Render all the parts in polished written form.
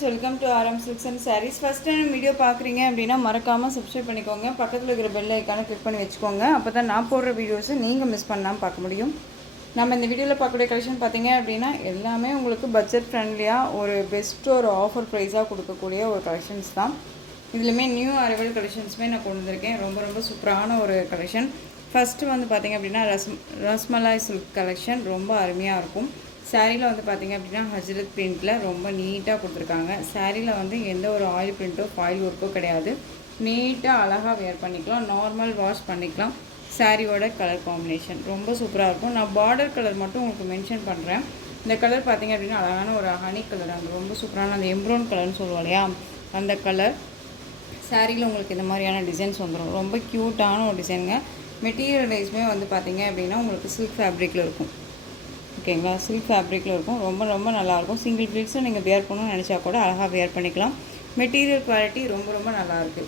Friends, welcome to RM Silks and Sarees. First time video பார்க்குறீங்க அப்படின்னா மறக்காமல் subscribe பண்ணிக்கோங்க. பக்கத்தில் இருக்கிற பெல் ஐக்கானை கிளிக் பண்ணி வச்சுக்கோங்க. அப்போ தான் நான் போடுற வீடியோஸை நீங்கள் மிஸ் பண்ணாமல் பார்க்க முடியும். நம்ம இந்த வீடியோவில் பார்க்கக்கூடிய கலெக்ஷன் பார்த்தீங்க அப்படின்னா எல்லாமே உங்களுக்கு பட்ஜெட் ஃப்ரெண்ட்லியாக ஒரு ஒரு ஆஃபர் ப்ரைஸாக கொடுக்கக்கூடிய ஒரு கலெக்ஷன்ஸ் தான். இதுலையுமே நியூ அரைவல் கலெக்ஷன்ஸுமே நான் கொண்டு வந்திருக்கேன். ரொம்ப சூப்பரான ஒரு கலெக்ஷன். ஃபஸ்ட்டு வந்து பார்த்திங்க அப்படின்னா ரஸ்மலாய் சில்க் கலெக்ஷன் ரொம்ப அருமையாக இருக்கும். சாரியில் வந்து பார்த்திங்க அப்படின்னா ஹஜ்ரத் பிரிண்ட்டில் ரொம்ப நீட்டாக கொடுத்துருக்காங்க. சாரியில் வந்து எந்த ஒரு ஆயில் பிரிண்ட்டோ ஃபாயில் ஒர்க்கோ கிடையாது. நீட்டாக அழகாக வேர் பண்ணிக்கலாம், நார்மல் வாஷ் பண்ணிக்கலாம். சாரியோட கலர் காம்பினேஷன் ரொம்ப சூப்பராக இருக்கும். நான் பார்டர் கலர் மட்டும் உங்களுக்கு மென்ஷன் பண்ணுறேன். இந்த கலர் பார்த்திங்க அப்படின்னா அழகான ஒரு ஹனி கலர், அந்த ரொம்ப சூப்பரான அந்த எம்ப்ரோன் கலர்னு சொல்லுவோம் இல்லையா, அந்த கலர். சாரியில் உங்களுக்கு இந்த மாதிரியான டிசைன்ஸ் வந்துடும். ரொம்ப க்யூட்டான ஒரு டிசைனுங்க. மெட்டீரியல் வைஸ்மே வந்து பார்த்திங்க அப்படின்னா உங்களுக்கு சில்க் ஃபேப்ரிக்கில் இருக்கும். ஓகேங்களா, சில்க் ஃபேப்ரிக்கில் இருக்கும். ரொம்ப நல்லாயிருக்கும். சிங்கிள் ப்ளீட்ஸும் நீங்கள் வேர் பண்ணணும்னு நினச்சா கூட அழகாக வேர் பண்ணிக்கலாம். மெட்டீரியல் குவாலிட்டி ரொம்ப நல்லாயிருக்கு.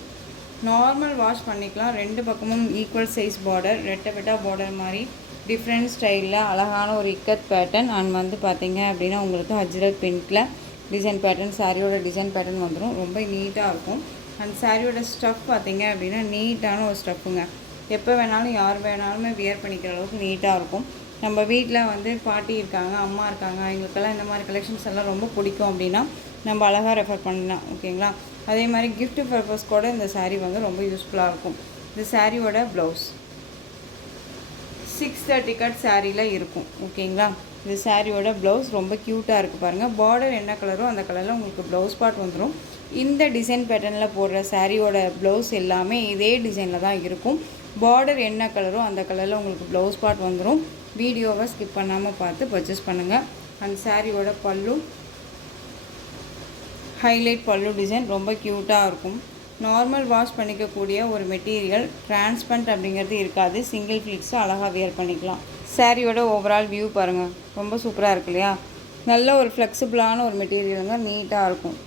நார்மல் வாஷ் பண்ணிக்கலாம். ரெண்டு பக்கமும் ஈக்குவல் சைஸ் பார்டர், ரெட்டை பார்டர் மாதிரி டிஃப்ரெண்ட் ஸ்டைலில் அழகான ஒரு இக்கத் பேட்டர்ன். அண்ட் வந்து பார்த்திங்க அப்படின்னா உங்களுக்கு ஹஜ்ரத் பிரிண்ட்டில் டிசைன் பேட்டர்ன், சாரியோட டிசைன் பேட்டர்ன் வந்துடும். ரொம்ப நீட்டாக இருக்கும். அண்ட் சாரியோட ஸ்டஃப் பார்த்திங்க அப்படின்னா நீட்டான ஒரு ஸ்டஃப்புங்க. எப்போ வேணாலும் யார் வேணாலுமே வியர் பண்ணிக்கிற அளவுக்கு நீட்டாக இருக்கும். நம்ம வீட்டில் வந்து பாட்டி இருக்காங்க, அம்மா இருக்காங்க, எங்களுக்கெல்லாம் இந்த மாதிரி கலெக்ஷன்ஸ் எல்லாம் ரொம்ப பிடிக்கும் அப்படின்னா நம்ம அழகாக ரெஃபர் பண்ணலாம். ஓகேங்களா, அதே மாதிரி கிஃப்ட் பர்பஸ் கூட இந்த சாரீ வந்து ரொம்ப யூஸ்ஃபுல்லாக இருக்கும். இந்த சாரியோட ப்ளவுஸ் 630 கட் சாரியில் இருக்கும். ஓகேங்களா, இந்த சாரியோட ப்ளவுஸ் ரொம்ப க்யூட்டாக இருக்குது பாருங்கள். பார்டர் என்ன கலரோ அந்த கலரில் உங்களுக்கு ப்ளவுஸ் பார்ட் வந்துடும். இந்த டிசைன் பேட்டர்னில் போடுற சாரியோட ப்ளவுஸ் எல்லாமே இதே டிசைனில் தான் இருக்கும். பார்டர் என்ன கலரோ அந்த கலரில் உங்களுக்கு ப்ளவுஸ் பார்ட் வந்துடும். வீடியோவை ஸ்கிப் பண்ணாமல் பார்த்து பர்ச்சேஸ் பண்ணுங்கள். அந்த சாரியோட பல்லு ஹைலைட் பல்லு டிசைன் ரொம்ப க்யூட்டாக இருக்கும். நார்மல் வாஷ் பண்ணிக்கக்கூடிய ஒரு மெட்டீரியல், டிரான்ஸ்பரண்ட் அப்படிங்கிறது இருக்காது. சிங்கிள் ஃப்ளீட்ஸும் அழகாக வேர் பண்ணிக்கலாம். சாரியோட ஓவரால் வியூ பாருங்கள், ரொம்ப சூப்பராக இருக்கு இல்லையா. நல்ல ஒரு ஃப்ளெக்சிபிளான ஒரு மெட்டீரியலுங்க, நீட்டாக இருக்கும்.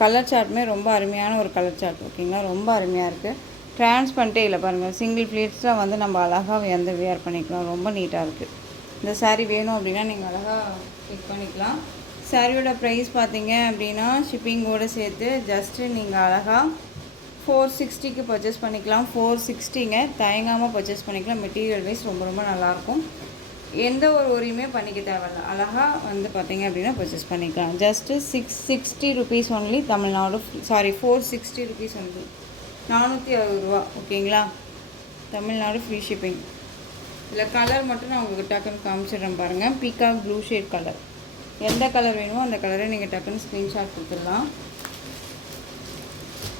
கலர் சார்ட்டுமே ரொம்ப அருமையான ஒரு கலர் சார்ட். ஓகேங்களா, ரொம்ப அருமையாக இருக்குது. டிரான்ஸ்பரண்ட்டே இல்லை பாருங்கள். சிங்கிள் ஃப்ளீட்ஸாக வந்து நம்ம அழகாக வந்து வேர் பண்ணிக்கலாம். ரொம்ப நீட்டாக இருக்குது. இந்த சாரீ வேணும் அப்படின்னா நீங்கள் அழகாக பிக் பண்ணிக்கலாம். சாரியோட ப்ரைஸ் பார்த்தீங்க அப்படின்னா ஷிப்பிங்கோடு சேர்த்து ஜஸ்ட்டு நீங்கள் அழகாக 460க்கு பர்ச்சேஸ் பண்ணிக்கலாம். 460ங்க, தயங்காமல் பர்ச்சேஸ் பண்ணிக்கலாம். மெட்டீரியல் வைஸ் ரொம்ப நல்லாயிருக்கும். எந்த ஒரு உரிமையும் பண்ணிக்க தேவையில்ல. அழகாக வந்து பார்த்தீங்க அப்படின்னா பர்ச்சேஸ் பண்ணிக்கலாம். Just 660 rupees only. Tamil Nadu 460 rupees only, 460 ரூபா. ஓகேங்களா, தமிழ்நாடு ஃப்ரீ ஷிப்பிங். இதில் கலர் மட்டும் நான் உங்களுக்கு டக்குன்னு காமிச்சிடுறேன் பாருங்கள். Peacock blue shade colour. எந்த கலர் வேணுமோ அந்த கலரை நீங்கள் டக்குன்னு ஸ்க்ரீன்ஷாட் கொடுத்துடலாம்.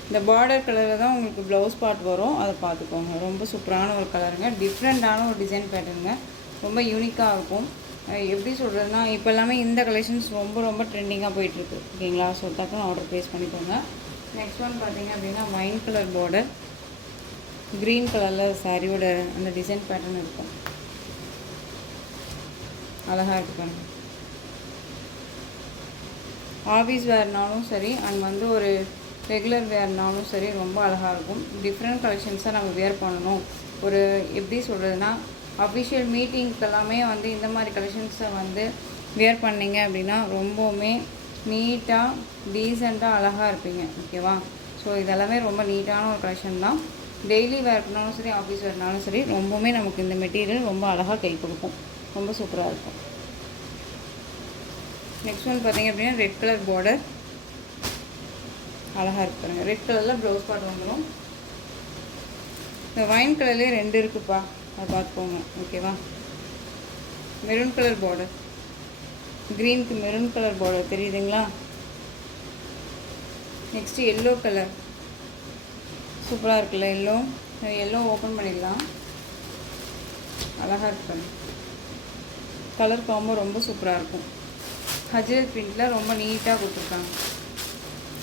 இந்த பார்டர் கலரில் தான் உங்களுக்கு ப்ளவுஸ் பார்ட் வரும், அதை பார்த்துக்கோங்க. ரொம்ப சூப்பரான ஒரு கலருங்க, டிஃப்ரெண்ட்டான ஒரு டிசைன் பேட்டர்னுங்க, ரொம்ப யூனிக்காக இருக்கும். எப்படி சொல்கிறதுனா, இப்போ எல்லாமே இந்த கலெக்ஷன்ஸ் ரொம்ப ட்ரெண்டிங்காக போயிட்டுருக்கு. ஓகேங்களா, ஸோ டக்குன்னு ஆர்டர் ப்ளேஸ் பண்ணிக்கோங்க. நெக்ஸ்ட் ஒன் பார்த்தீங்க அப்படின்னா வைன் கலர் பார்டர், க்ரீன் கலரில் சாரியோட அந்த டிசைன் பேட்டர்ன் இருக்கும். அழகாக இருக்குது பாருங்கள். ஆஃபீஸ் வேர்னாலும் சரி அண்ட் வந்து ஒரு ரெகுலர் வேர்னாலும் சரி ரொம்ப அழகாக இருக்கும். டிஃப்ரெண்ட் கலெக்ஷன்ஸாக நம்ம வேர் பண்ணணும். ஒரு எப்படி சொல்கிறதுனா, அஃபிஷியல் மீட்டிங்க்கெல்லாமே வந்து இந்த மாதிரி கலெக்ஷன்ஸை வந்து வேர் பண்ணிங்க அப்படின்னா ரொம்பவுமே நீட்டாக டீசெண்டாக அழகாக இருப்பீங்க. ஓகேவா, ஸோ இதெல்லாமே ரொம்ப நீட்டான ஒரு கலெக்ஷன் தான். டெய்லி வேர் பண்ணாலும் சரி, ஆஃபீஸ் வேர்னாலும் சரி, ரொம்பவுமே நமக்கு இந்த மெட்டீரியல் ரொம்ப அழகாக கை கொடுக்கும். ரொம்ப சூப்பராக இருக்கும். நெக்ஸ்ட் ஒன் பார்த்தீங்க அப்படின்னா ரெட் கலர் பார்டர், அழகாக இருப்பாருங்க. ரெட் கலரில் ப்ளவுஸ் பார்ட் வந்துடும். இந்த வைன் கலர்லேயே 2 இருக்குப்பா, அதை பார்த்துக்கோங்க. ஓகேவா, மெரூன் கலர் பார்டர், க்ரீனுக்கு மெரூன் கலர் பார்டர் தெரியுதுங்களா. நெக்ஸ்ட்டு எல்லோ கலர், சூப்பராக இருக்குல்ல. எல்லோ ஓப்பன் பண்ணிடலாம். அழகாக இருப்பாங்க. கலர் காம்போ ரொம்ப சூப்பராக இருக்கும். ஹஜ்ரத் பிரிண்ட்டில் ரொம்ப நீட்டாக கொடுத்துருக்காங்க.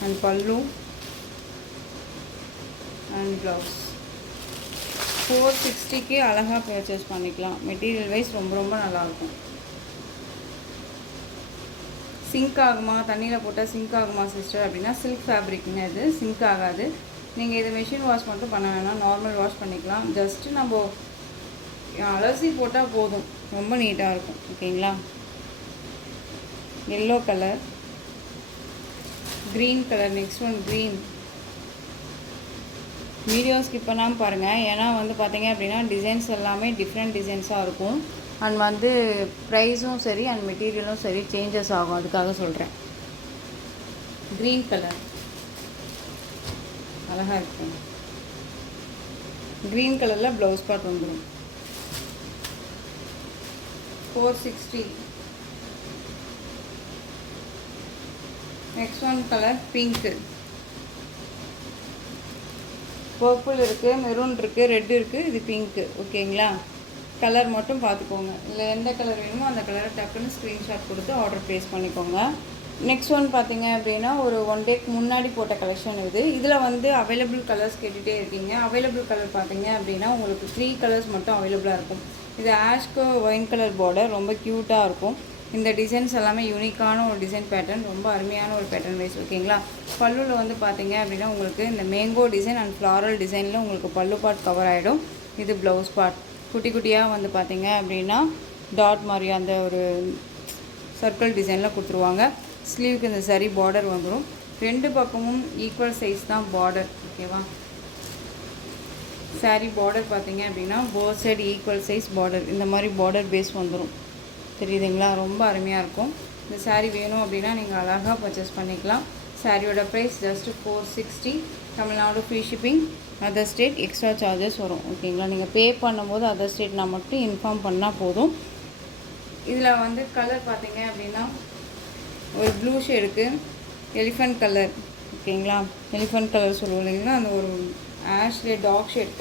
அண்ட் பல்லு அண்ட் ப்ளவுஸ் 460க்கு அழகாக பர்ச்சேஸ் பண்ணிக்கலாம். மெட்டீரியல் வைஸ் ரொம்ப நல்லாயிருக்கும். சிங்க் ஆகுமா, தண்ணியில் போட்டால் சிங்க் ஆகுமா சிஸ்டர் அப்படின்னா, சில்க் ஃபேப்ரிக்ங்க, இது சிங்க் ஆகாது. நீங்கள் இதை மிஷின் வாஷ் மட்டும் பண்ண வேணாம், நார்மல் வாஷ் பண்ணிக்கலாம். ஜஸ்ட்டு நம்ம அலசி போட்டால் போதும், ரொம்ப நீட்டாக இருக்கும். ஓகேங்களா, yellow colour, green colour. Next one green. Video skip பண்ணாமல் பாருங்கள், ஏன்னா வந்து பார்த்தீங்க அப்படின்னா டிசைன்ஸ் எல்லாமே டிஃப்ரெண்ட் டிசைன்ஸாக இருக்கும். அண்ட் வந்து ப்ரைஸும் சரி அண்ட் மெட்டீரியலும் சரி சேஞ்சஸ் ஆகும், அதுக்காக சொல்கிறேன். க்ரீன் கலர் அழகாக இருக்கும். க்ரீன் கலரில் ப்ளவுஸ் பார்ட் வந்துடும். 460. Next one colour pink. Purple இருக்குது, மெரூன் இருக்குது, ரெட் இருக்குது, இது பிங்க்கு. ஓகேங்களா? கலர் மட்டும் பார்த்துக்கோங்க. இல்லை எந்த கலர் வேணுமோ அந்த கலரை டக்குன்னு ஸ்க்ரீன்ஷாட் கொடுத்து ஆர்டர் ப்ளேஸ் பண்ணிக்கோங்க. நெக்ஸ்ட் ஒன் பார்த்தீங்க அப்படின்னா ஒரு 1 டேக்கு முன்னாடி போட்ட கலெக்ஷன் இது. இதில் வந்து அவைலபிள் கலர்ஸ் கேட்டுகிட்டே இருக்கீங்க. அவைலபிள் கலர் பார்த்தீங்க அப்படின்னா உங்களுக்கு 3 கலர்ஸ் மட்டும் அவைலபிளாக இருக்கும். இது ஆஷ்க்கு ஒயின் கலர் பார்டர், ரொம்ப க்யூட்டாக இருக்கும். இந்த டிசைன்ஸ் எல்லாமே யூனிக்கான ஒரு டிசைன் பேட்டர்ன், ரொம்ப அருமையான ஒரு பேட்டர்ன் வைஸ். ஓகேங்களா? பல்லுவில் வந்து பார்த்தீங்க அப்படின்னா உங்களுக்கு இந்த மேங்கோ டிசைன் அண்ட் ஃப்ளாரல் டிசைனில் உங்களுக்கு பல்லு பார்ட் கவர் ஆகிடும். இது ப்ளவுஸ் பார்ட். குட்டி குட்டியாக வந்து பார்த்தீங்க அப்படின்னா டாட் மாதிரி அந்த ஒரு சர்க்கிள் டிசைனில் கொடுத்துருவாங்க. ஸ்லீவுக்கு இந்த சரி பார்டர் வந்துடும். 2 பக்கமும் ஈக்குவல் சைஸ் தான் பார்டர். ஓகேவா? சாரீ பார்டர் பார்த்தீங்க அப்படின்னா both side equal size border, இந்த மாதிரி பார்டர் பேஸ் வந்துடும். தெரியுதுங்களா? ரொம்ப அருமையாக இருக்கும். இந்த சாரீ வேணும் அப்படின்னா நீங்கள் அழகாக பர்ச்சேஸ் பண்ணிக்கலாம். சாரியோட price just 460. Tamil Nadu free shipping. Other state extra charges வரும். ஓகேங்களா? நீங்கள் பே பண்ணும்போது அதர் ஸ்டேட்னா மட்டும் இன்ஃபார்ம் பண்ணால் போதும். இதில் வந்து கலர் பார்த்தீங்க அப்படின்னா ஒரு ப்ளூ ஷேடுக்கு எலிஃபண்ட் கலர். ஓகேங்களா? எலிஃபண்ட் கலர் சொல்லுவோம் இல்லைங்களா, அந்த ஒரு ஆஷ்லே டார்க் ஷேட்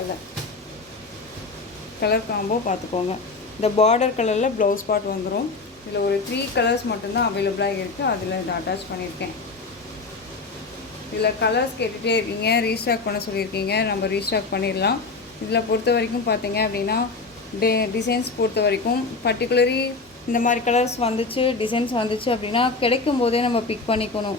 கலர் காம்போ பார்த்துக்கோங்க. இந்த பார்டர் கலரில் ப்ளவுஸ் பார்ட் வந்துடும். இதில் ஒரு 3 கலர்ஸ் மட்டும்தான் அவைலபிளாக இருக்குது. அதில் இதை அட்டாச் பண்ணியிருக்கேன். இதில் கலர்ஸ் கேட்டுகிட்டே இருக்கீங்க, ரீஸ்டாக் பண்ண சொல்லியிருக்கீங்க. நம்ம ரீஸ்டாக் பண்ணிடலாம். இதில் பொறுத்த வரைக்கும் பார்த்தீங்க அப்படின்னா டிசைன்ஸ் பொறுத்த வரைக்கும் பர்டிகுலரி இந்த மாதிரி கலர்ஸ் வந்துச்சு, டிசைன்ஸ் வந்துச்சு அப்படின்னா கிடைக்கும் போதே நம்ம பிக் பண்ணிக்கணும்.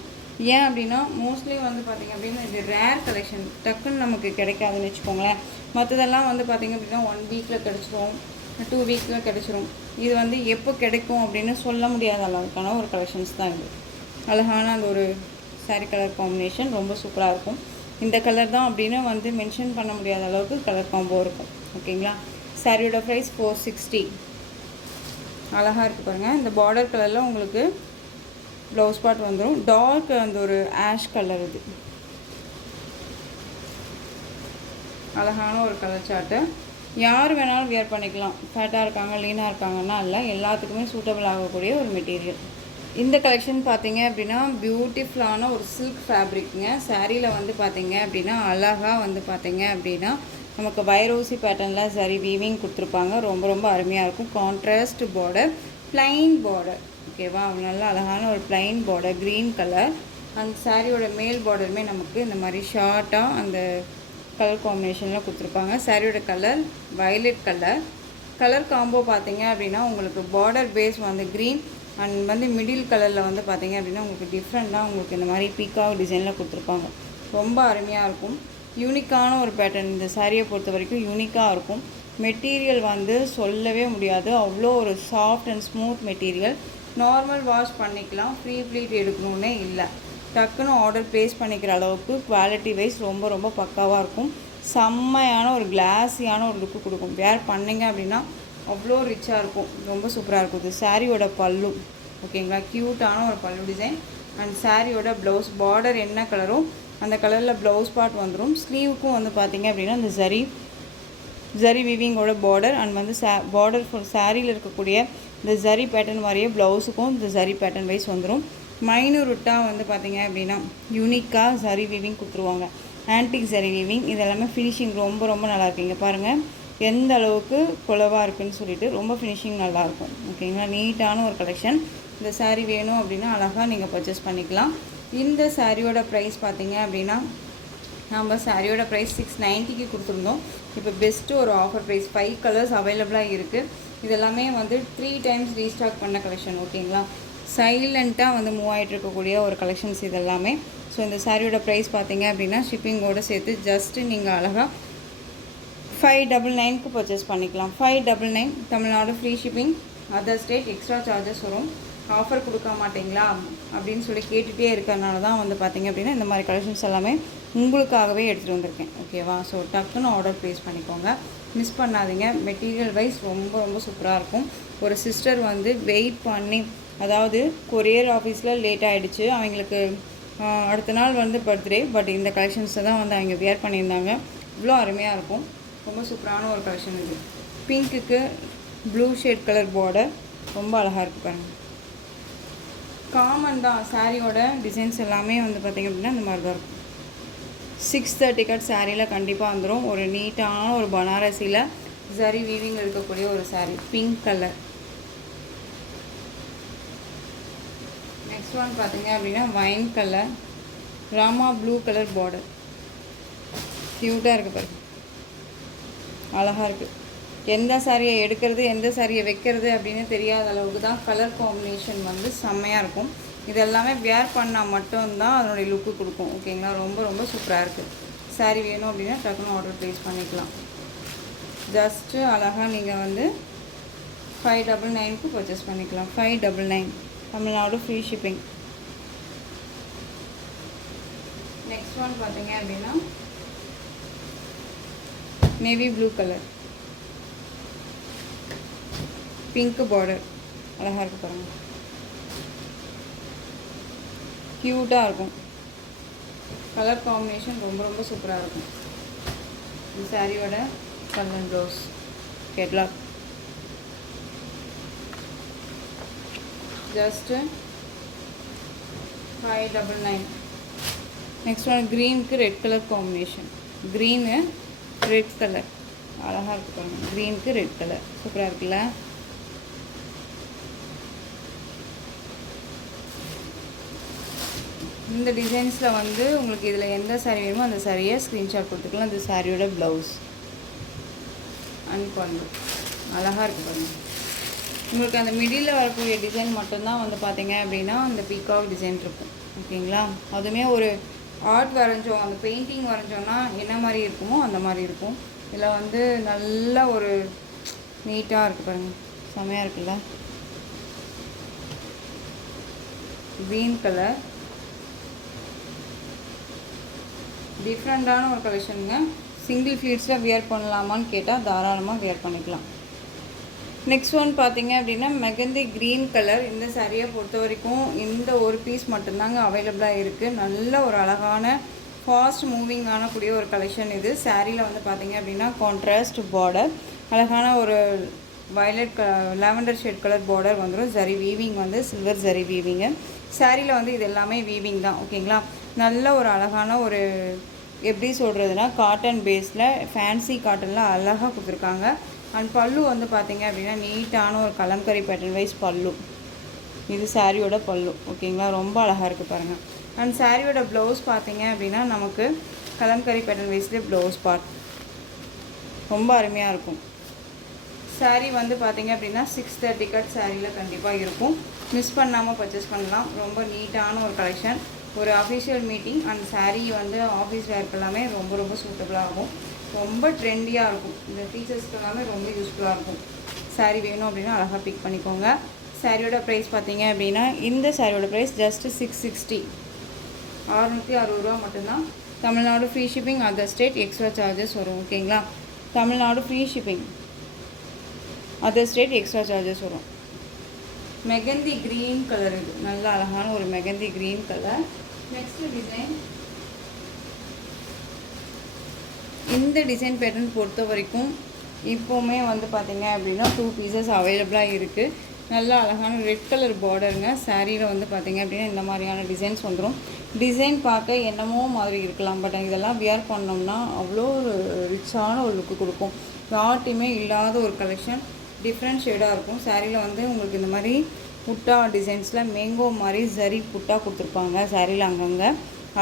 ஏன் அப்படின்னா மோஸ்ட்லி வந்து பார்த்திங்க அப்படின்னா இது ரேர் கலெக்ஷன், டக்குன்னு நமக்கு கிடைக்காதுன்னு வச்சுக்கோங்களேன். மற்றதெல்லாம் வந்து பார்த்திங்க அப்படின்னா 1 வீக்கில் கிடச்சிரும், 2 வீக்கில் கிடச்சிரும். இது வந்து எப்போ கிடைக்கும் அப்படின்னு சொல்ல முடியாத அளவுக்கான ஒரு கலெக்ஷன்ஸ் தான் இது. அழகான அந்த ஒரு சாரீ கலர் காம்பினேஷன் ரொம்ப சூப்பராக இருக்கும். இந்த கலர் தான் அப்படின்னு வந்து மென்ஷன் பண்ண முடியாத அளவுக்கு கலர் காம்போ இருக்கும். ஓகேங்களா? சாரியோட ப்ரைஸ் 460. அழகாக இருக்குது பாருங்கள். இந்த பார்டர் கலரில் உங்களுக்கு ப்ளவுஸ் பார்ட் வந்துடும். டார்க் அந்த ஒரு ஆஷ் கலர், இது அழகான ஒரு கலர் சார்ட்டு. யார் வேணாலும் வியர் பண்ணிக்கலாம். ஃபேட்டாக இருக்காங்க, லீனாக இருக்காங்கன்னா இல்லை, எல்லாத்துக்குமே சூட்டபிள் ஆகக்கூடிய ஒரு மெட்டீரியல். இந்த கலெக்ஷன் பார்த்தீங்க அப்படின்னா பியூட்டிஃபுல்லான ஒரு சில்க் ஃபேப்ரிக்குங்க. சாரியில் வந்து பார்த்தீங்க அப்படின்னா அழகாக வந்து பார்த்தீங்க அப்படின்னா நமக்கு வைரோசி பேட்டர்னில் சரி வீவிங் கொடுத்துருப்பாங்க. ரொம்ப ரொம்ப அருமையாக இருக்கும். Contrast border, plain border. ஓகேவா? நல்லா அழகான ஒரு ப்ளைன் பார்டர், க்ரீன் கலர். அந்த சாரியோட மேல் பார்டருமே நமக்கு இந்த மாதிரி ஷார்ட்டாக அந்த கலர் காம்பினேஷனில் கொடுத்துருப்பாங்க. சாரியோட colour violet colour. Colour combo பார்த்தீங்க அப்படின்னா உங்களுக்கு பார்டர் பேஸ் வந்து க்ரீன் அண்ட் வந்து மிடில் கலரில் வந்து பார்த்தீங்க அப்படின்னா உங்களுக்கு டிஃப்ரெண்ட்டாக உங்களுக்கு இந்த மாதிரி பீகாக் டிசைனில் கொடுத்துருப்பாங்க. ரொம்ப அருமையாக இருக்கும். யூனிக்கான ஒரு பேட்டர்ன். இந்த சாரியை பொறுத்த வரைக்கும் யூனிக்காக இருக்கும். மெட்டீரியல் வந்து சொல்லவே முடியாது, அவ்வளோ ஒரு soft and smooth material. Normal wash பண்ணிக்கலாம், ஃப்ரீ ப்ளீட் எடுக்கணுன்னே இல்லை. டக்குன்னு ஆர்டர் ப்ளேஸ் பண்ணிக்கிற அளவுக்கு குவாலிட்டி வைஸ் ரொம்ப ரொம்ப பக்காவாக இருக்கும். செம்மையான ஒரு கிளாஸியான ஒரு லுக்கு கொடுக்கும். வேர் பண்ணிங்க அப்படின்னா அவ்வளோ ரிச்சாக இருக்கும். ரொம்ப சூப்பராக இருக்கும். இது சாரியோட பல்லு. ஓகேங்களா? க்யூட்டான ஒரு பல்லு டிசைன். அண்ட் சாரியோட ப்ளவுஸ் பார்டர் என்ன கலரோ அந்த கலரில் ப்ளவுஸ் பார்ட் வந்துடும். ஸ்லீவுக்கும் வந்து பார்த்திங்க அப்படின்னா இந்த ஜரி வீவிங்கோட பார்டர் அண்ட் வந்து பார்டர் ஃபார் சாரியில் இருக்கக்கூடிய இந்த ஜரி பேட்டர்ன் மாதிரியே ப்ளவுஸுக்கும் இந்த ஜரி பேட்டர்ன் வைஸ் வந்துடும். மைனூருட்டாக வந்து பார்த்திங்க அப்படின்னா யூனிக்காக ஜரி வீவிங் கொடுத்துருவாங்க. Antique zari weaving. இது எல்லாமே ஃபினிஷிங் ரொம்ப ரொம்ப நல்லா இருக்குங்க. பாருங்கள் எந்த அளவுக்கு குலவாக இருக்குதுன்னு சொல்லிட்டு ரொம்ப ஃபினிஷிங் நல்லாயிருக்கும். ஓகேங்களா? நீட்டான ஒரு கலெக்ஷன். இந்த சாரீ வேணும் அப்படின்னா அழகாக நீங்கள் பர்ச்சேஸ் பண்ணிக்கலாம். இந்த சாரியோட ப்ரைஸ் பார்த்தீங்க அப்படின்னா நம்ம சாரியோட ப்ரைஸ் 690க்கு கொடுத்துருந்தோம். இப்போ பெஸ்ட்டு ஒரு ஆஃபர் ப்ரைஸ். 5 கலர்ஸ் அவைலபிளாக இருக்குது. இதெல்லாமே வந்து 3 டைம்ஸ் ரீஸ்டாக் பண்ண கலெக்ஷன். ஓகேங்களா? சைலண்ட்டாக வந்து மூவ் ஆகிட்டு இருக்கக்கூடிய ஒரு கலெக்ஷன்ஸ் இதெல்லாமே. ஸோ இந்த சாரியோட ப்ரைஸ் பார்த்தீங்க அப்படின்னா ஷிப்பிங்கோடு சேர்த்து ஜஸ்ட்டு நீங்கள் அழகாக 599க்கு பர்ச்சேஸ் பண்ணிக்கலாம். 599 Tamil Nadu free shipping. Other state extra charges வரும். ஆஃபர் கொடுக்க மாட்டிங்களா அப்படின்னு சொல்லி கேட்டுகிட்டே இருக்கிறனால தான் வந்து பார்த்திங்க அப்படின்னா இந்த மாதிரி கலெக்ஷன்ஸ் எல்லாமே உங்களுக்காகவே எடுத்துகிட்டு வந்திருக்கேன். ஓகேவா? ஸோ டக்குன்னு ஆர்டர் ப்ளேஸ் பண்ணிக்கோங்க, மிஸ் பண்ணாதீங்க. மெட்டீரியல் வைஸ் ரொம்ப ரொம்ப சூப்பராக இருக்கும். ஒரு சிஸ்டர் வந்து வெயிட் பண்ணி, அதாவது கொரியர் ஆஃபீஸில் லேட் ஆகிடுச்சு, அவங்களுக்கு அடுத்த நாள் வந்து பர்த்டே, பட் இந்த கலெக்ஷன்ஸை தான் வந்து அவங்க வியர் பண்ணியிருந்தாங்க. இவ்வளோ அருமையாக இருக்கும். ரொம்ப சூப்பரான ஒரு கலெக்ஷன் இது. பிங்க்குக்கு ப்ளூ ஷேட் கலர் பார்டர் ரொம்ப அழகாக இருக்குது பாருங்கள். காமன் தான் சாரியோட டிசைன்ஸ் எல்லாமே வந்து பார்த்திங்க அப்படின்னா இந்த மாதிரி தான் இருக்கும். 630 கட் சாரியில் கண்டிப்பாக வந்துடும். ஒரு நீட்டான ஒரு பனாரசியில் சரி வீவிங் இருக்கக்கூடிய ஒரு sari, pink colour. Next one பார்த்திங்க அப்படின்னா wine colour, Rama blue colour border. க்யூட்டாக இருக்குது பாருங்கள், அழகாக இருக்குது. எந்த சாரியை எடுக்கிறது எந்த சாரியை வைக்கிறது அப்படின்னு தெரியாத அளவுக்கு தான் கலர் காம்பினேஷன் வந்து செம்மையாக இருக்கும். இதெல்லாமே வியர் பண்ணால் மட்டும்தான் அதனுடைய லுக்கு கொடுக்கும். ஓகேங்களா? ரொம்ப ரொம்ப சூப்பராக இருக்குது. சாரீ வேணும் அப்படின்னா டக்குன்னு ஆர்டர் ப்ளேஸ் பண்ணிக்கலாம். ஜஸ்ட்டு அழகாக நீங்கள் வந்து 599க்கு பர்ச்சேஸ் பண்ணிக்கலாம். 599 Tamil Nadu free shipping. Next one பார்த்தீங்க அப்படின்னா navy blue colour, pink border, அழகாக இருக்குது பாருங்கள், க்யூட்டாக இருக்கும். கலர் காம்பினேஷன் ரொம்ப ரொம்ப சூப்பராக இருக்கும். இந்த சாரியோட colour blouse catalogue. Just 599. Next one க்ரீனுக்கு red colour combination, green red colour, அழகாக இருக்குது பாருங்கள். க்ரீனுக்கு ரெட் கலர் சூப்பராக இருக்குல்ல? இந்த டிசைன்ஸில் வந்து உங்களுக்கு இதில் எந்த சாரீ வேணுமோ அந்த சாரியை ஸ்க்ரீன்ஷாட் கொடுத்துக்கலாம். இந்த சாரியோட ப்ளவுஸ் அண்ட் பல்லு அழகாக இருக்குது பாருங்கள். உங்களுக்கு அந்த மிடில் வரக்கூடிய டிசைன் மட்டும்தான் வந்து பார்த்தீங்க அப்படின்னா அந்த பீகாக் டிசைன் இருக்கும். ஓகேங்களா? அதுவுமே ஒரு ஆர்ட் வரைஞ்சோம், அந்த பெயிண்டிங் வரைஞ்சோன்னா என்ன மாதிரி இருக்குமோ அந்த மாதிரி இருக்கும். இதில் வந்து நல்ல ஒரு நீட்டாக இருக்குது பாருங்கள், செமையாக இருக்குல்ல? க்ரீன் கலர் டிஃப்ரெண்ட்டான ஒரு கலெக்ஷனுங்க. சிங்கிள் ஃப்ளீட்ஸில் வியர் பண்ணலாமான்னு கேட்டால் தாராளமாக வியர் பண்ணிக்கலாம். நெக்ஸ்ட் ஒன் பார்த்தீங்க அப்படின்னா மெகந்தி க்ரீன் கலர். இந்த சாரியை பொறுத்த வரைக்கும் இந்த ஒரு பீஸ் மட்டும்தாங்க அவைலபிளாக இருக்குது. நல்ல ஒரு அழகான ஃபாஸ்ட் மூவிங் ஆனக்கூடிய ஒரு கலெக்ஷன் இது. சாரியில் வந்து பார்த்தீங்க அப்படின்னா கான்ட்ராஸ்ட் பார்டர், அழகான ஒரு violet lavender shade colour border வந்துடும். ஜரி வீவிங் வந்து சில்வர் ஜரி வீவிங்கு. சாரியில் வந்து இது எல்லாமே வீவிங் தான். ஓகேங்களா? நல்ல ஒரு அழகான ஒரு எப்படி சொல்கிறதுனா காட்டன் பேஸில் ஃபேன்சி காட்டனில் அழகாக கொடுத்துருக்காங்க. அண்ட் பல்லு வந்து பார்த்திங்க அப்படின்னா நீட்டான ஒரு கலம்கரி பேட்டர்ன் வைஸ் பல்லு. இது சாரியோட பல்லு. ஓகேங்களா? ரொம்ப அழகாக இருக்குது பாருங்கள். அண்ட் சாரியோட ப்ளவுஸ் பார்த்திங்க அப்படின்னா நமக்கு கலம்கரி பேட்டர்ன் வைஸ்லேயே ப்ளவுஸ் பார்ட் ரொம்ப அருமையாக இருக்கும். சாரீ வந்து பார்த்திங்க அப்படின்னா 630 கட் சாரியில் கண்டிப்பாக இருக்கும். மிஸ் பண்ணாமல் பர்ச்சேஸ் பண்ணலாம். ரொம்ப நீட்டான ஒரு கலெக்ஷன். ஒரு அஃபிஷியல் மீட்டிங் அண்ட் சாரீ வந்து ஆஃபீஸ் வேர்க்கு எல்லாமே ரொம்ப ரொம்ப சூட்டபுளாக இருக்கும். ரொம்ப ட்ரெண்டியாக இருக்கும். இந்த ஃபீச்சர்ஸ்க்கு எல்லாமே ரொம்ப யூஸ்ஃபுல்லாக இருக்கும். சாரீ வேணும் அப்படின்னா அழகாக பிக் பண்ணிக்கோங்க. சாரியோட ப்ரைஸ் பார்த்தீங்க அப்படின்னா இந்த சாரியோட ப்ரைஸ் ஜஸ்ட்டு 660, 660 ரூபா மட்டும்தான். Tamil Nadu free shipping, other state extra charges வரும். ஓகேங்களா? Tamil Nadu free shipping, other state extra charges வரும். மெகந்தி க்ரீன் கலர், இது நல்ல அழகான ஒரு mehndi green colour. Next design, இந்த டிசைன் பேட்டர்ன் பொறுத்த வரைக்கும் இப்போவுமே வந்து பார்த்திங்க அப்படின்னா 2 பீசஸ் அவைலபிளாக இருக்குது. நல்லா அழகான ரெட் கலர் பார்டருங்க. சாரியில் வந்து பார்த்திங்க அப்படின்னா இந்த மாதிரியான டிசைன்ஸ் வந்துடும். டிசைன் பார்க்க என்னமோ மாதிரி இருக்கலாம், பட் இதெல்லாம் வியர் பண்ணோம்னா அவ்வளோ ஒரு ரிச்சான ஒரு லுக்கு கொடுக்கும். யார்ட்டையுமே இல்லாத ஒரு கலெக்ஷன், டிஃப்ரெண்ட் ஷேடாக இருக்கும். சாரியில் வந்து உங்களுக்கு இந்த மாதிரி புட்டா டிசைன்ஸில் மேங்கோ மாதிரி ஜரி புட்டா கொடுத்துருப்பாங்க. சாரியில் அங்கங்கே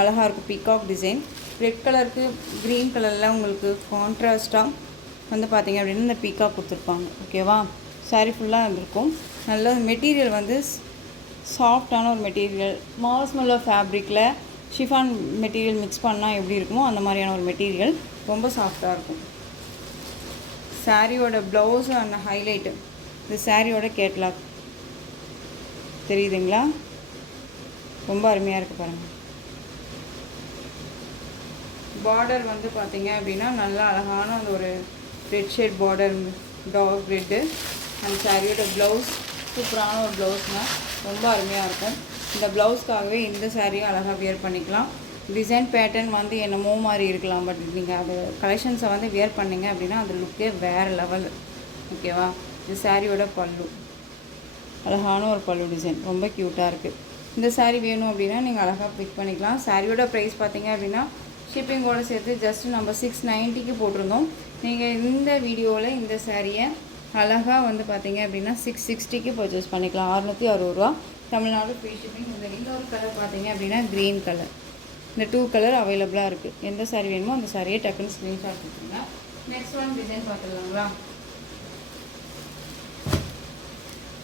அழகாக இருக்கும். பீகாக் டிசைன் ரெட் கலருக்கு க்ரீன் கலரில் உங்களுக்கு கான்ட்ராஸ்ட்டாக வந்து பார்த்திங்க அப்படின்னா இந்த பீகாக் கொடுத்துருப்பாங்க. ஓகேவா? சாரீ ஃபுல்லாக இருக்கும். நல்ல மெட்டீரியல் வந்து சாஃப்டான ஒரு மெட்டீரியல், மாஸ்மெல்லோ ஃபேப்ரிக்கில் ஷிஃபான் மெட்டீரியல் மிக்ஸ் பண்ணால் எப்படி இருக்குமோ அந்த மாதிரியான ஒரு மெட்டீரியல். ரொம்ப சாஃப்டாக இருக்கும். சாரியோட ப்ளவுஸ் அண்ட் ஹைலைட்டு, இந்த சாரியோட கேட்லாக் தெரியுதுங்களா? ரொம்ப அருமையாக இருக்குது பாருங்கள். பார்டர் வந்து பார்த்திங்க அப்படின்னா நல்லா அழகான அந்த ஒரு red shade border, dark red. அந்த சாரியோட ப்ளவுஸ் சூப்பரான ஒரு ப்ளவுஸ்ங்க, ரொம்ப அருமையாக இருக்கும். இந்த ப்ளவுஸ்க்காகவே இந்த சாரியும் அழகாக வியர் பண்ணிக்கலாம். டிசைன் பேட்டர்ன் வந்து என்னமோ மாதிரி இருக்கலாம், பட் நீங்கள் அது கலெக்ஷன்ஸை வந்து வியர் பண்ணிங்க அப்படின்னா அது லுக்கே வேறு லெவல். ஓகேவா? இந்த சாரியோட பல்லு அழகான ஒரு பல்லு டிசைன், ரொம்ப க்யூட்டாக இருக்குது. இந்த சாரீ வேணும் அப்படின்னா நீங்கள் அழகாக பிக் பண்ணிக்கலாம். சாரியோட ப்ரைஸ் பார்த்தீங்க அப்படின்னா ஷிப்பிங்கோடு சேர்த்து ஜஸ்ட் நம்ம 690க்கு போட்டிருந்தோம். நீங்கள் இந்த வீடியோவில் இந்த சாரியை அழகாக வந்து பார்த்தீங்க அப்படின்னா 660க்கு பர்ச்சேஸ் பண்ணிக்கலாம். 660 ரூபா, தமிழ்நாடு ஃப்ரீ ஷிப்பிங். இந்த இன்னொரு கலர் பார்த்தீங்க அப்படின்னா க்ரீன் கலர். இந்த 2 கலர் அவைலபிளாக இருக்குது. எந்த சாரீ வேணுமோ அந்த சாரியை டக்குன்னு ஸ்க்ரீன்ஷாட் கொடுத்துருங்க. நெக்ஸ்ட் ஒன் டிசைன் பார்த்துடலாங்களா?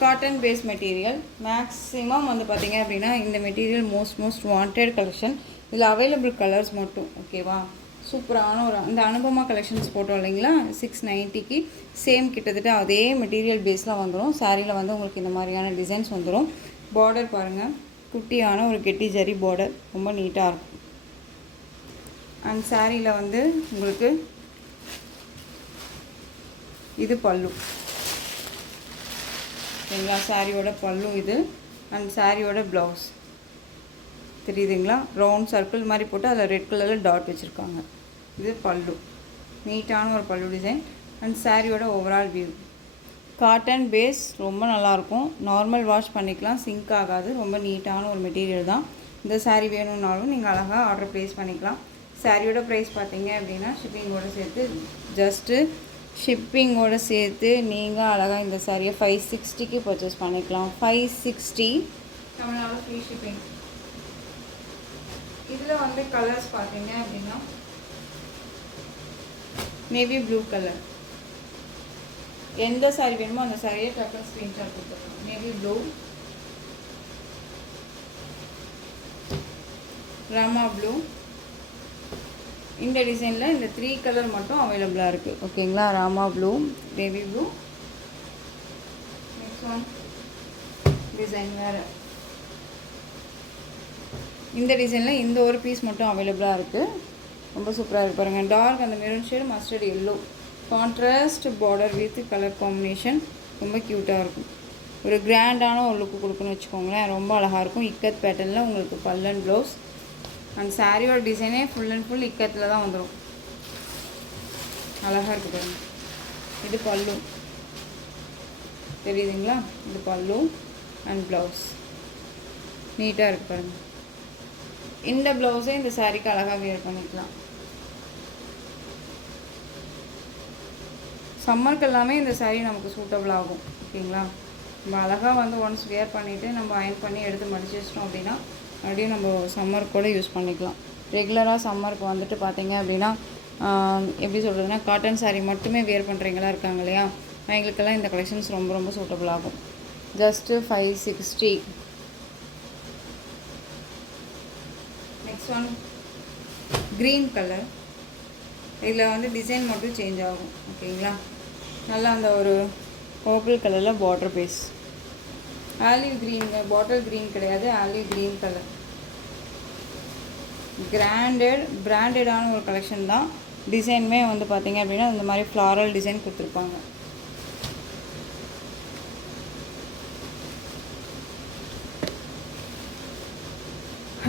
Cotton base material. மேக்ஸிமம் வந்து பார்த்திங்க அப்படின்னா இந்த மெட்டீரியல் மோஸ்ட் வாண்டட் கலெக்ஷன். இதில் அவைலபிள் கலர்ஸ் மட்டும். ஓகேவா? சூப்பரான ஒரு அந்த அனுபமா கலெக்ஷன்ஸ் போட்டோம் இல்லைங்களா, 690க்கு சேம் கிட்டத்தட்ட அதே மெட்டீரியல் பேஸில் வந்துடும். சாரியில் வந்து உங்களுக்கு இந்த மாதிரியான டிசைன்ஸ் வந்துடும். பார்டர் பாருங்கள், குட்டியான ஒரு கெட்டி ஜரி பார்டர், ரொம்ப நீட்டாக இருக்கும். அண்ட் சாரியில் வந்து உங்களுக்கு இது பல்லு. ஓகேங்களா? சாரியோட பல்லு இது. அண்ட் சாரியோட ப்ளவுஸ் தெரியுதுங்களா? ரவுண்ட் சர்க்கிள் மாதிரி போட்டு அதில் ரெட் கலரில் டாட் வச்சுருக்காங்க. இது பல்லு, நீட்டான ஒரு பல்லு டிசைன். அண்ட் சாரியோட ஓவரால் வியூ. காட்டன் பேஸ், ரொம்ப நல்லாயிருக்கும். நார்மல் வாஷ் பண்ணிக்கலாம், சிங்க் ஆகாது. ரொம்ப நீட்டான ஒரு மெட்டீரியல் தான். இந்த சாரீ வேணும்னாலும் நீங்கள் அழகாக ஆர்டர் ப்ளேஸ் பண்ணிக்கலாம். சாரியோட ப்ரைஸ் பார்த்தீங்க அப்படின்னா ஷிப்பிங்கோடு சேர்த்து ஷிப்பிங்கோடு சேர்த்து நீங்கள் அழகாக இந்த சாரியை 560க்கு பர்ச்சேஸ் பண்ணிக்கலாம். 560, தமிழ்நாடு ஃப்ரீ ஷிப்பிங். இதில் வந்து கலர்ஸ் பார்த்தீங்க அப்படின்னா நேவி ப்ளூ கலர். எந்த சாரீ வேணுமோ அந்த சாரியை டக்குனு ஸ்க்ரீன்ஷாட் கொடுத்துருக்கோம். Navy blue, Rama blue. இந்த டிசைனில் இந்த 3 கலர் மட்டும் அவைலபிளாக இருக்குது. ஓகேங்களா? Rama blue, navy blue. Next one design வேறு. இந்த டிசைனில் இந்த ஒரு பீஸ் மட்டும் அவைலபிளாக இருக்குது. ரொம்ப சூப்பராக இருக்குது பாருங்கள். டார்க் அந்த maroon shade, mustard yellow, contrast border with colour combination, ரொம்ப க்யூட்டாக இருக்கும். ஒரு கிராண்டான ஒரு லுக்கு கொடுக்குன்னு வச்சுக்கோங்களேன், ரொம்ப அழகாக இருக்கும். இக்கத் பேட்டர்னில் உங்களுக்கு பல்லன் ப்ளவுஸ். அண்ட் சாரியோட டிசைனே ஃபுல் அண்ட் ஃபுல் இக்கத்தில் தான் வந்துடும். அழகாக இருக்குது பாருங்கள். இது பல்லு தெரியுதுங்களா? இது பல்லு அண்ட் ப்ளவுஸ் நீட்டாக இருக்குது பாருங்கள். இந்த ப்ளவுஸே இந்த சாரீக்கு அழகாக வியர் பண்ணிக்கலாம். சம்மருக்கு எல்லாமே இந்த சாரீ நமக்கு சூட்டபிள் ஆகும். ஓகேங்களா? நம்ம அழகாக வந்து ஒன்ஸ் வியர் பண்ணிவிட்டு நம்ம அயன் பண்ணி எடுத்து மடிச்சு வச்சிட்டோம் அப்படின்னா மறுபடியும் நம்ம சம்மருக்கு கூட யூஸ் பண்ணிக்கலாம். ரெகுலராக சம்மருக்கு வந்துட்டு பார்த்திங்க அப்படின்னா எப்படி சொல்கிறதுனா, காட்டன் சாரீ மட்டுமே வியர் பண்ணுறீங்களா இருக்காங்க இல்லையா, அவங்களுக்கெல்லாம் இந்த கலெக்ஷன்ஸ் ரொம்ப ரொம்ப சூட்டபிள் ஆகும். Just 560. Next one green colour. இதில் வந்து டிசைன் மட்டும் சேஞ்ச் ஆகும். ஓகேங்களா? நல்லா அந்த ஒரு பர்பிள் கலரில் border base. Olive green, bottle green கிடையாது, ஆலிவ் க்ரீன் கலர். பிராண்டடான ஒரு கலெக்ஷன் தான். டிசைனுமே வந்து பார்த்திங்க அப்படின்னா இந்த மாதிரி ஃப்ளாரல் டிசைன் கொடுத்துருப்பாங்க.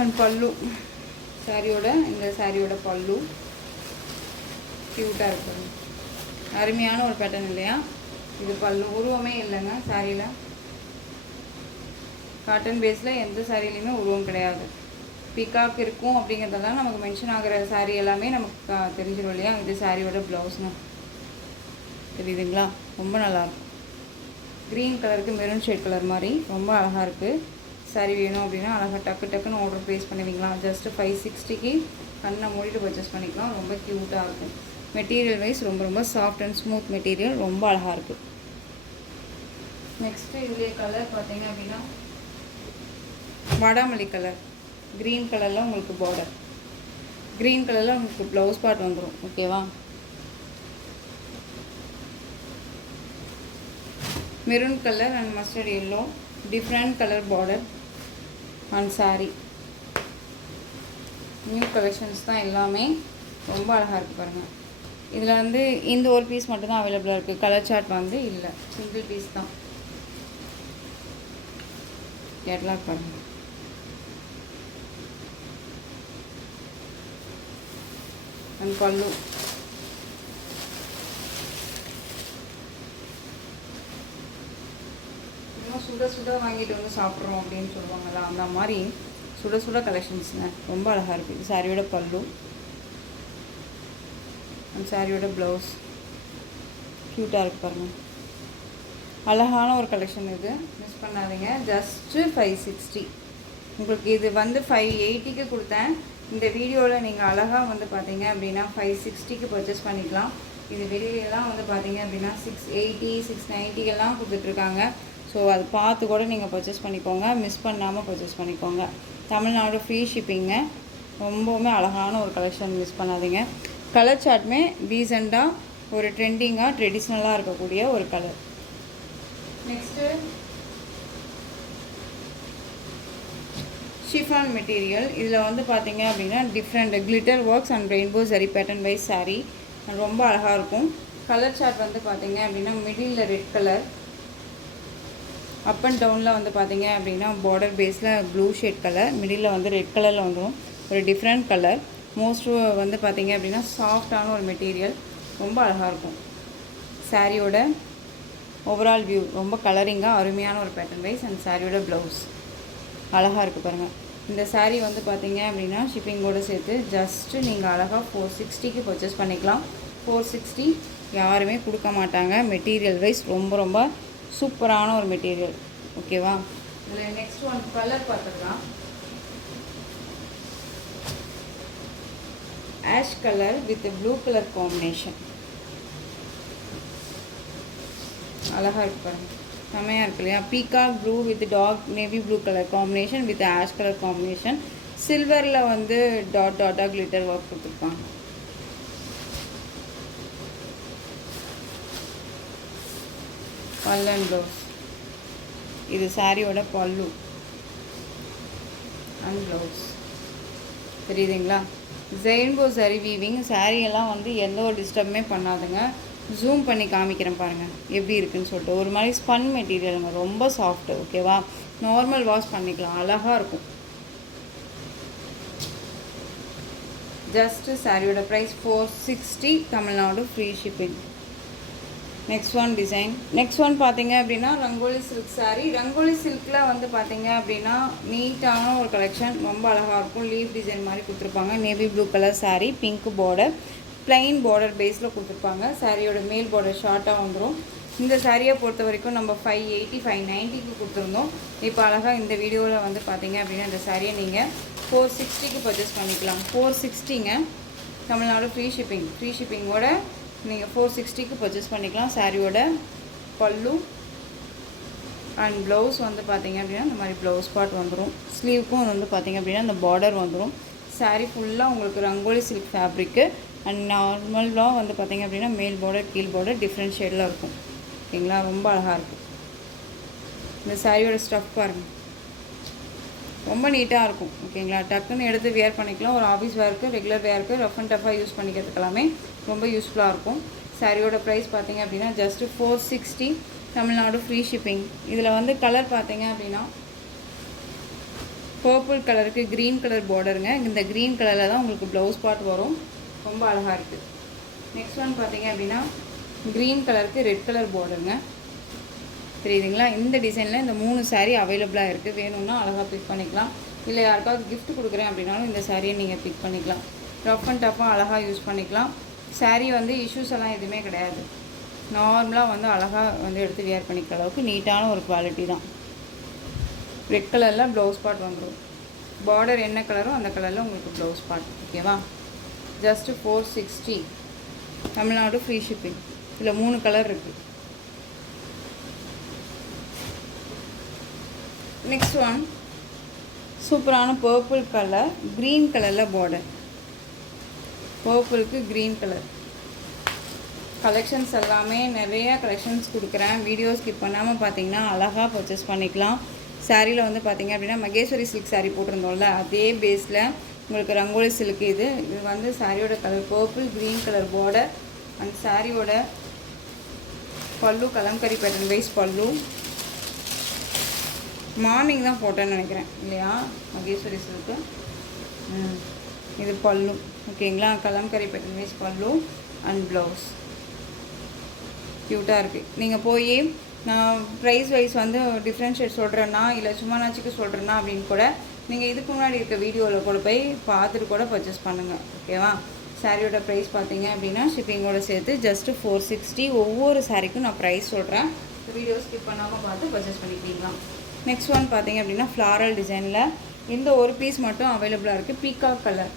அண்ட் பல்லு, இந்த சாரியோட பல்லு க்யூட்டாக இருக்குது. அருமையான ஒரு பேட்டர்ன் இல்லையா? இது பல்லு, உருவமே இல்லைங்க சாரியில். காட்டன் பேஸில் எந்த சாரிலையுமே உருவம் கிடையாது. பிகாக் இருக்கும் அப்படிங்கிறதெல்லாம் நமக்கு மென்ஷன் ஆகிற சாரீ எல்லாமே நமக்கு தெரிஞ்சிடும் இல்லையா? இது சாரியோட ப்ளவுஸ்ங்க, தெரியுதுங்களா? ரொம்ப நல்லாயிருக்கும். க்ரீன் கலருக்கு மெரூன் ஷேட் கலர் மாதிரி ரொம்ப அழகாக இருக்குது. சாரீ வேணும் அப்படின்னா அழகாக டக்குன்னு ஆர்டர் ப்ளேஸ் பண்ணுவீங்களா? ஜஸ்ட்டு 560க்கு கண்ணை மூடிட்டு பர்ச்சேஸ் பண்ணிக்கலாம். ரொம்ப க்யூட்டாக இருக்கும். மெட்டீரியல் வைஸ் ரொம்ப ரொம்ப சாஃப்ட் அண்ட் ஸ்மூத் மெட்டீரியல், ரொம்ப அழகாக இருக்குது. நெக்ஸ்ட்டு இதுலேயே கலர் பார்த்தீங்க அப்படின்னா வாடாமல்லி கலர். க்ரீன் கலரில் உங்களுக்கு பார்டர், க்ரீன் கலரில் உங்களுக்கு ப்ளவுஸ் பார்ட் வந்துடும். ஓகேவா? Maroon colour and mustard yellow, different colour border and saree. New collections தான் எல்லாமே. ரொம்ப அழகாக இருக்குது பாருங்கள். இதில் வந்து இந்த ஒரு பீஸ் மட்டும்தான் அவைலபிளாக இருக்குது. கலர் சார்ட் வந்து இல்லை, சிங்கிள் பீஸ் தான். கேட்லாக் பாருங்கள். அண்ட் பல்லு. இன்னும் சுட சுட வாங்கிட்டு வந்து சாப்பிட்றோம் அப்படின்னு சொல்லுவாங்கள்ல, அந்த மாதிரி சுட சுட கலெக்ஷன்ஸுங்க. ரொம்ப அழகாக இருக்குது. சாரியோட பல்லு அண்ட் சாரியோட ப்ளவுஸ் க்யூட்டாக இருக்குது பாருங்கள். அழகான ஒரு கலெக்ஷன் இது, மிஸ் பண்ணாதீங்க. ஜஸ்ட்டு 560. உங்களுக்கு இது வந்து 580க்கு கொடுத்தேன். இந்த வீடியோவில் நீங்கள் அழகாக வந்து பார்த்தீங்க அப்படின்னா 560க்கு பர்ச்சேஸ் பண்ணிக்கலாம். இது வெளியிலலாம் வந்து பார்த்தீங்க அப்படின்னா 680 690கெல்லாம் கொடுத்துட்ருக்காங்க. ஸோ அது பார்த்து கூட நீங்கள் பர்ச்சேஸ் பண்ணிக்கோங்க, மிஸ் பண்ணாமல் பர்ச்சேஸ் பண்ணிக்கோங்க. தமிழ்நாடு ஃப்ரீ ஷிப்பிங்க. ரொம்பவுமே அழகான ஒரு கலெக்ஷன், மிஸ் பண்ணாதீங்க. கலர் சார்ட்டுமே டீசெண்டாக ஒரு ட்ரெண்டிங்காக ட்ரெடிஷ்னலாக இருக்கக்கூடிய ஒரு கலர். Next chiffon material. இதில் வந்து பார்த்தீங்க அப்படின்னா different glitter works and rainbow zari pattern wise saree. ரொம்ப அழகாக இருக்கும். கலர் சார்ட் வந்து பார்த்தீங்க அப்படின்னா middle red colour, up and டவுனில் வந்து பார்த்தீங்க அப்படின்னா பார்டர் பேஸில் ப்ளூ ஷேட் கலர், மிடில் வந்து ரெட் கலரில் வந்துடும். ஒரு டிஃப்ரெண்ட் கலர். மோஸ்ட்டு வந்து பார்த்தீங்க அப்படின்னா சாஃப்டான ஒரு மெட்டீரியல். ரொம்ப அழகாக இருக்கும். சாரியோட ஓவரால் வியூ ரொம்ப கலரிங்காக அருமையான ஒரு பேட்டர்ன் வைஸ் அண்ட் சாரியோட ப்ளவுஸ் அழகாக இருக்குது பாருங்கள். இந்த saree வந்து பார்த்தீங்க அப்படின்னா ஷிப்பிங்கோடு சேர்த்து ஜஸ்ட்டு நீங்கள் அழகாக 460க்கு பர்ச்சேஸ் பண்ணிக்கலாம். 460 யாருமே கொடுக்க மாட்டாங்க. மெட்டீரியல் வைஸ் ரொம்ப ரொம்ப சூப்பரான ஒரு மெட்டீரியல். ஓகேவா? இதில் நெக்ஸ்ட் ஒன் கலர் பார்த்துக்கலாம். Ash colour with blue colour combination. அழகாக இருக்குது பாருங்கள். செம்மையாக இருக்கு இல்லையா? Peacock blue with dark navy blue colour combination with ash colour combination. சில்வரில் வந்து டாட்டாக கிளிட்டர் ஒர்க் கொடுத்துருப்பாங்க. பல்லு அண்ட் ப்ளவுஸ். இது சாரியோட பல்லு அண்ட் ப்ளவுஸ். தெரியுதுங்களா? ரெயின்போ சரி வீவிங். சாரியெல்லாம் வந்து எந்த ஒரு டிஸ்டர்புமே பண்ணாதுங்க. ஜூம் பண்ணி காமிக்கிறேன் பாருங்கள் எப்படி இருக்குதுன்னு சொல்லிட்டு. ஒரு மாதிரி ஸ்பன் மெட்டீரியலுங்க, ரொம்ப சாஃப்ட்டு. ஓகேவா? நார்மல் வாஷ் பண்ணிக்கலாம், அழகாக இருக்கும். ஜஸ்ட்டு சாரியோட price 460. Tamil Nadu free shipping. Next one design. Next one பார்த்தீங்க அப்படின்னா ரங்கோலி சில்க் சாரீ. ரங்கோலி சில்கில் வந்து பார்த்தீங்க அப்படின்னா நீட்டான ஒரு கலெக்ஷன். ரொம்ப அழகாக இருக்கும். லீவ் டிசைன் மாதிரி கொடுத்துருப்பாங்க. Navy blue colour sari, pink border, plain border பேஸில் கொடுத்துருப்பாங்க. சாரியோட மேல் பார்டர் ஷார்ட்டாக வந்துடும். இந்த சாரியை பொறுத்த வரைக்கும் நம்ம 580 590க்கு கொடுத்துருந்தோம். இப்போ அழகாக இந்த வீடியோவில் வந்து பார்த்தீங்க அப்படின்னா இந்த சாரியை நீங்கள் 460க்கு பர்ச்சேஸ் பண்ணிக்கலாம். 460ங்க. Tamil Nadu free shipping. ஃப்ரீ ஷிப்பிங்கோட நீங்கள் 460க்கு பர்ச்சேஸ் பண்ணிக்கலாம். சாரியோட பல்லு அண்ட் ப்ளவுஸ் வந்து பார்த்தீங்க அப்படின்னா இந்த மாதிரி ப்ளவுஸ் பார்ட் வந்துடும். ஸ்லீவுக்கும் வந்து பார்த்தீங்க அப்படின்னா இந்த பார்டர் வந்துடும். சாரீ ஃபுல்லாக உங்களுக்கு ரங்கோலி சில்க் ஃபேப்ரிக்கு அண்ட் நார்மலாக வந்து பார்த்தீங்க அப்படின்னா மேல் பார்டர் கீழ் பார்டர் டிஃப்ரெண்ட் ஷேடில் இருக்கும். ஓகேங்களா? ரொம்ப அழகாக இருக்கும். இந்த சாரியோட ஸ்டஃப் பாருங்கள், ரொம்ப நீட்டாக இருக்கும். ஓகேங்களா? டக்குன்னு எடுத்து வேர் பண்ணிக்கலாம். ஒரு ஆஃபீஸ் வேருக்கு, ரெகுலர் வேருக்கு, ரஃப் அண்ட் டஃபாக யூஸ் பண்ணிக்கிறதுக்கெல்லாமே ரொம்ப யூஸ்ஃபுல்லாக இருக்கும். சாரியோட ப்ரைஸ் பார்த்தீங்க அப்படின்னா ஜஸ்ட்டு 460. Tamil Nadu free shipping. இதில் வந்து கலர் பார்த்தீங்க அப்படின்னா பர்பிள் கலருக்கு க்ரீன் கலர் பார்டருங்க. இந்த க்ரீன் கலரில் தான் உங்களுக்கு ப்ளவுஸ் பார்ட் வரும். ரொம்ப அழகாக இருக்குது. நெக்ஸ்ட் ஒன் பார்த்தீங்க அப்படின்னா க்ரீன் கலருக்கு ரெட் கலர் பார்டருங்க. தெரியுதுங்களா? இந்த டிசைனில் இந்த 3 சாரீ அவைலபிளாக இருக்குது. வேணும்னா அழகாக பிக் பண்ணிக்கலாம். இல்லை யாருக்காவது கிஃப்ட் கொடுக்குறேன் அப்படின்னாலும் இந்த சாரியை நீங்கள் பிக் பண்ணிக்கலாம். ரஃப் அண்ட் டஃப்பாக அழகாக யூஸ் பண்ணிக்கலாம். சாரீ வந்து இஷ்யூஸ் எல்லாம் எதுவுமே கிடையாது. நார்மலாக வந்து அழகாக வந்து எடுத்து வியர் பண்ணிக்கிற அளவுக்கு நீட்டான ஒரு குவாலிட்டி தான். ரெட் கலரில் ப்ளவுஸ் பார்ட் வந்துடும். பார்டர் என்ன கலரோ அந்த கலரில் உங்களுக்கு ப்ளவுஸ் பார்ட். ஓகேவா? ஜஸ்ட்டு 460. Tamil Nadu free shipping. இதில் 3 கலர் இருக்குது. நெக்ஸ்ட் ஒன் சூப்பரான பர்பிள் கலர், க்ரீன் கலரில் பார்டர். பர்பிளுக்கு க்ரீன் கலர். கலெக்ஷன்ஸ் எல்லாமே நிறையா கலெக்ஷன்ஸ் கொடுக்குறேன். வீடியோ ஸ்கிப் பண்ணாமல் பார்த்தீங்கன்னா அழகாக பர்ச்சேஸ் பண்ணிக்கலாம். சாரியில் வந்து பார்த்திங்க அப்படின்னா மகேஸ்வரி சில்க் சாரீ போட்டிருந்தோம்ல, அதே பேஸில் உங்களுக்கு ரங்கோலி சில்க் இது வந்து சாரியோட colour purple green colour border and சாரியோட பல்லு கலம்கரி பேட்டர்ன் வைஸ் பல்லு. மார்னிங் தான் போட்டேன்னு நினைக்கிறேன் இல்லையா மகேஸ்வரி சில்க்கு. இது பல்லு ஓகேங்களா, கலம்கரி பேட்டர்ன் வைஸ் பல்லு அண்ட் ப்ளவுஸ். க்யூட்டாக இருக்குது. நீங்கள் போய் நான் ப்ரைஸ் வைஸ் வந்து டிஃப்ரென்ஷியேட் சொல்கிறேன்னா இல்லை சும்மா நாச்சுக்கு சொல்கிறேன்னா அப்படின்னு கூட நீங்கள் இதுக்கு முன்னாடி இருக்க வீடியோவில் கூட போய் பார்த்துட்டு கூட பர்ச்சேஸ் பண்ணுங்கள். ஓகேவா. சாரியோட ப்ரைஸ் பார்த்தீங்க அப்படின்னா ஷிப்பிங்கோடு சேர்த்து ஜஸ்ட்டு 460. ஒவ்வொரு சாரிக்கும் நான் ப்ரைஸ் சொல்கிறேன். வீடியோ ஸ்கிப் பண்ணாமல் பார்த்து பர்ச்சேஸ் பண்ணிக்கலாம். நெக்ஸ்ட் ஒன் பார்த்தீங்க அப்படின்னா ஃப்ளாரல் டிசைனில் இந்த ஒரு பீஸ் மட்டும் அவைலபிளாக இருக்குது. பீகாக் கலர்,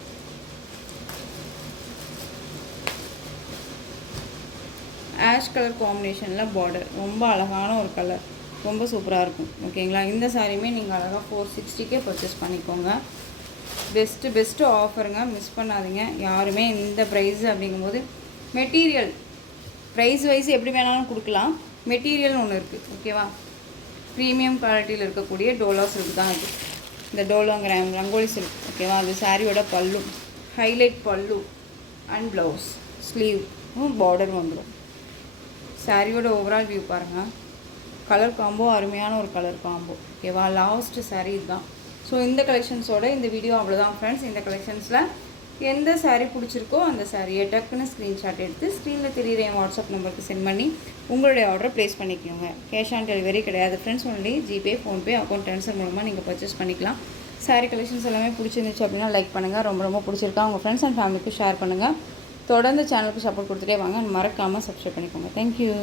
ஆஷ் கலர் காம்பினேஷனில் பார்டர். ரொம்ப அழகான ஒரு கலர், ரொம்ப சூப்பராக இருக்கும். ஓகேங்களா. இந்த சாரியுமே நீங்கள் அழகாக 460க்கே பர்ச்சேஸ் பண்ணிக்கோங்க. பெஸ்ட்டு ஆஃபருங்க, மிஸ் பண்ணாதீங்க யாருமே. இந்த ப்ரைஸ் அப்படிங்கும்போது மெட்டீரியல் ப்ரைஸ் வைஸ் எப்படி வேணாலும் கொடுக்கலாம். மெட்டீரியல்னு ஒன்று இருக்குது. ஓகேவா. ப்ரீமியம் குவாலிட்டியில் இருக்கக்கூடிய டோலா சில்க் தான் இது. இந்த டோலோங்கிற ரங்கோலி சில்க். ஓகேவா. அது சாரியோட பல்லு, ஹைலைட் பல்லு அண்ட் ப்ளவுஸ், ஸ்லீவ் பார்டர் வந்துடும். சாரியோட ஓவரால் வியூ பாருங்கள். கலர் காம்போ அருமையான ஒரு கலர் காம்போ. ஓகேவா. லாஸ்ட்டு சாரீ இதுதான். ஸோ இந்த கலெக்ஷன்ஸோட இந்த வீடியோ அவ்வளோதான் ஃப்ரெண்ட்ஸ். இந்த கலெக்ஷன்ஸில் எந்த சாரீ பிடிச்சிருக்கோ அந்த சாரியை டக்குன்னு ஸ்க்ரீன்ஷாட் எடுத்து ஸ்க்ரீனில் தெரியுற என் வாட்ஸ்அப் நம்பருக்கு சென்ட் பண்ணி உங்களுடைய ஆர்டரை ப்ளேஸ் பண்ணிக்கோங்க. கேஷ் ஆன் டெலிவரி கிடையாது friends. Only GPay, PhonePe, account transfer மூலமாக நீங்கள் பர்ச்சேஸ் பண்ணிக்கலாம். சாரீ கலெக்ஷன்ஸ் எல்லாமே பிடிச்சிருந்துச்சு அப்படின்னா லைக் பண்ணுங்கள். ரொம்ப பிடிச்சிருக்கா உங்கள் ஃப்ரெண்ட்ஸ் அண்ட் ஃபேமிலிக்கு ஷேர் பண்ணுங்கள். தொடர்ந்து சேனலுக்கு சப்போர்ட் கொடுத்துட்டே வாங்க. மறக்காமல் சப்ஸ்கிரைப் பண்ணிக்கோங்க. தேங்க்யூ.